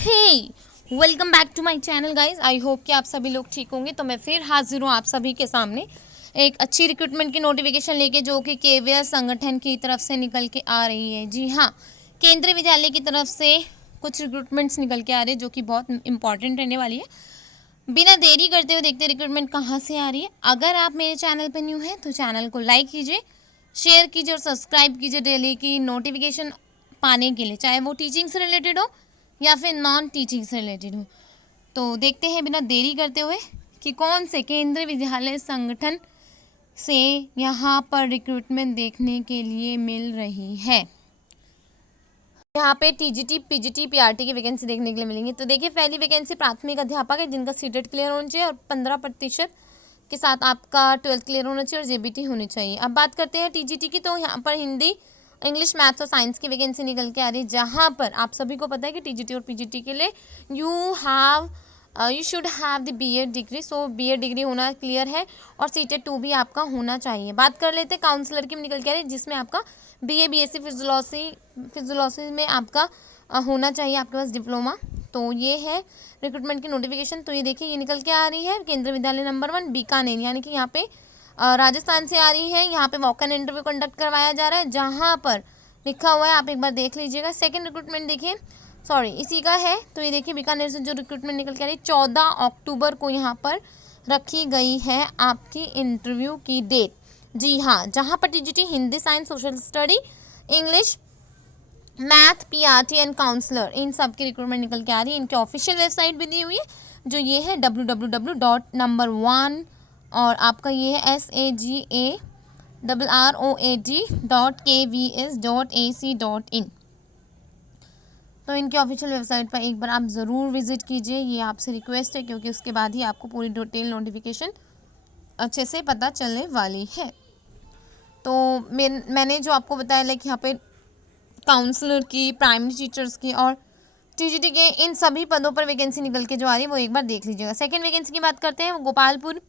Hey welcome back to my channel guys. I hope कि आप सभी लोग ठीक होंगे। तो मैं फिर हाजिर हूँ आप सभी के सामने एक अच्छी रिक्रूटमेंट की नोटिफिकेशन लेके, जो कि केवीएस संगठन की तरफ से निकल के आ रही है। जी हाँ, केंद्रीय विद्यालय की तरफ से कुछ रिक्रूटमेंट्स निकल के आ रहे हैं, जो कि बहुत इंपॉर्टेंट रहने वाली है। बिना देरी करते हुए देखते रिक्रूटमेंट कहाँ से आ रही है। अगर आप मेरे चैनल पर न्यू हैं तो चैनल को लाइक कीजिए, शेयर कीजिए और सब्सक्राइब कीजिए डेली की नोटिफिकेशन पाने के लिए, चाहे वो टीचिंग से रिलेटेड हो या फिर नॉन टीचिंग से रिलेटेड हो। तो देखते हैं बिना देरी करते हुए कि कौन से केंद्रीय विद्यालय संगठन से यहाँ पर रिक्रूटमेंट देखने के लिए मिल रही है। यहाँ पे टीजीटी, पीजीटी, पीआरटी की वैकेंसी देखने के लिए मिलेंगी। तो देखिए, पहली वैकेंसी प्राथमिक अध्यापक है, जिनका सीटेट क्लियर होना चाहिए और 15% के साथ आपका 12th क्लियर होना चाहिए और जेबीटी होनी चाहिए। अब बात करते हैं टीजीटी की। तो यहाँ पर हिंदी, इंग्लिश, मैथ्स और साइंस की वैकेंसी निकल के आ रही है, जहाँ पर आप सभी को पता है कि टीजीटी और पीजीटी के लिए you should have the BEd degree. So BEd degree होना क्लियर है और सीटेट 2 भी आपका होना चाहिए। बात कर लेते हैं काउंसलर की निकल के आ रही है, जिसमें आपका बीए, बीएससी फिजियोलॉजी में आपका होना चाहिए आपके पास डिप्लोमा। तो ये है रिक्रूटमेंट की नोटिफिकेशन। तो ये देखिए, ये निकल के आ रही है केंद्रीय विद्यालय नंबर 1 बीकानेर, यानी कि यहाँ पे राजस्थान से आ रही है। यहाँ पे वॉक इन इंटरव्यू कंडक्ट करवाया जा रहा है, जहाँ पर लिखा हुआ है, आप एक बार देख लीजिएगा। सेकंड रिक्रूटमेंट देखिए, सॉरी इसी का है। तो ये देखिए, बीकानेर से जो रिक्रूटमेंट निकल के आ रही है 14 अक्टूबर को यहाँ पर रखी गई है आपकी इंटरव्यू की डेट। जी हाँ, जहाँ पर TGT, Hindi, science, social study, English, math, PRT and counsellor, इन सब की रिक्रूटमेंट निकल के आ रही है। इनकी ऑफिशियल वेबसाइट भी दी हुई है, जो ये है www.number1 और आपका ये है SAGARROAD.KVS.AC.in। तो इनकी ऑफिशियल वेबसाइट पर एक बार आप ज़रूर विजिट कीजिए, ये आपसे रिक्वेस्ट है, क्योंकि उसके बाद ही आपको पूरी डिटेल नोटिफिकेशन अच्छे से पता चलने वाली है। तो मैंने जो आपको बताया, लाइक यहाँ पे काउंसलर की, प्राइमरी टीचर्स की और टीजीटी के, इन सभी पदों पर वैकेंसी निकल के जो आ रही है वो एक बार देख लीजिएगा। सेकंड वैकेंसी की बात करते हैं, वो गोपालपुर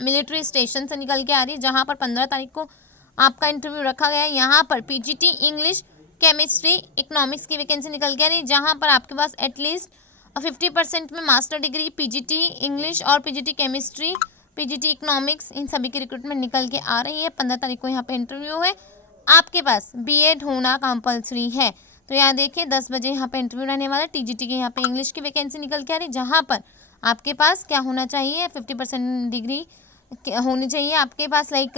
मिलिट्री स्टेशन से निकल के आ रही है, जहाँ पर 15 तारीख को आपका इंटरव्यू रखा गया है। यहाँ पर पीजीटी, इंग्लिश, केमिस्ट्री, इकोनॉमिक्स की वैकेंसी निकल के आ रही है, जहाँ पर आपके पास एटलीस्ट 50% में मास्टर डिग्री पीजीटी इंग्लिश और पीजीटी केमिस्ट्री, पीजीटी इकोनॉमिक्स, इन सभी की रिक्रूटमेंट निकल के आ रही है। 15 तारीख को यहाँ पे इंटरव्यू है। आपके पास बीएड होना कंपलसरी है। तो यहाँ देखिए, 10 बजे यहाँ पे इंटरव्यू रहने वाला है। टीजीटी के यहाँ पे इंग्लिश की वैकेंसी निकल के आ रही है, जहाँ पर आपके पास क्या होना चाहिए, 50% डिग्री होनी चाहिए आपके पास, लाइक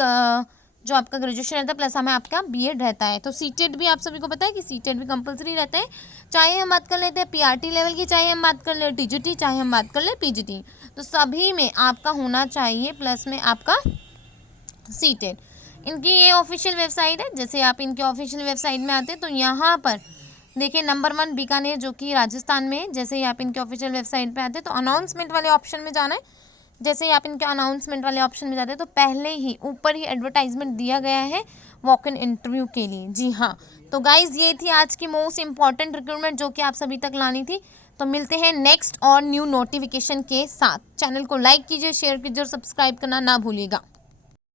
जो आपका ग्रेजुएशन रहता है प्लस हमें आपका बीएड रहता है। तो सीटेट भी आप सभी को पता है कि सीटेट भी कंपलसरी रहता है, चाहे हम बात कर लेते हैं पीआरटी लेवल की, चाहे हम बात कर ले टीजीटी, चाहे हम बात कर ले पीजीटी। तो सभी में आपका होना चाहिए प्लस में आपका सीटेट। इनकी ये ऑफिशियल वेबसाइट है। जैसे आप इनके ऑफिशियल वेबसाइट में आते हैं तो यहाँ पर देखिए, नंबर 1 बीकानेर, जो कि राजस्थान में है। जैसे ही आप इनके ऑफिशियल वेबसाइट पे आते हैं तो अनाउंसमेंट वाले ऑप्शन में जाना है। जैसे ही आप इनके अनाउंसमेंट वाले ऑप्शन में जाते हैं तो पहले ही ऊपर ही एडवर्टाइजमेंट दिया गया है वॉक इन इंटरव्यू के लिए। जी हाँ, तो गाइज ये थी आज की मोस्ट इंपॉर्टेंट रिक्रूटमेंट, जो कि आप सभी तक लानी थी। तो मिलते हैं नेक्स्ट और न्यू नोटिफिकेशन के साथ। चैनल को लाइक कीजिए, शेयर कीजिए और सब्सक्राइब करना ना भूलिएगा।